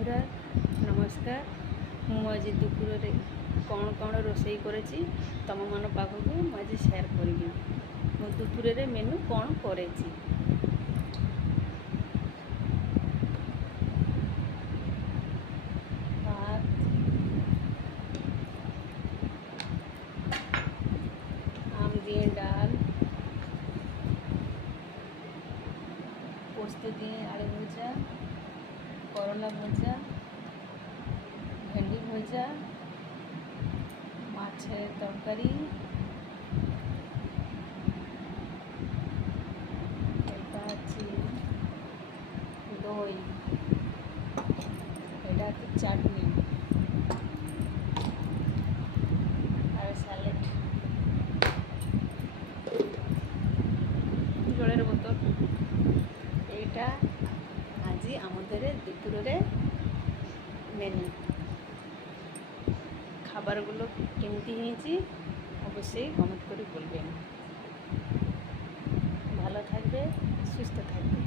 বন্ধুরা নমস্কার। ମୁଁ ଆଜି ଦୁପୁରରେ କ'ଣ ରୋଷେଇ କରିଛି ତମମାନଙ୍କ ପାଖକୁ ମୁଁ ଆଜି ସେୟାର କରିବି। ମୁଁ ଦୁପୁରରେ ମେନୁ କ'ଣ କରିଛି। ভাত, আম দিয়ে ডাল, পোস্ত দিয়ে আলু ভজা, করলা ভজা, ভেন্ডি ভজা, মাছের তরকারি, এটা হচ্ছে দই, এটা হচ্ছে চাটনি আর স্যালাড, জলের বোতল। এইটা আজি আমাদের দুপুরে মেনু। খাবারগুলো কেমতি হয়েছে অবশ্যই কমেন্ট করে বলবেন। ভালো থাকবে, সুস্থ থাকবে।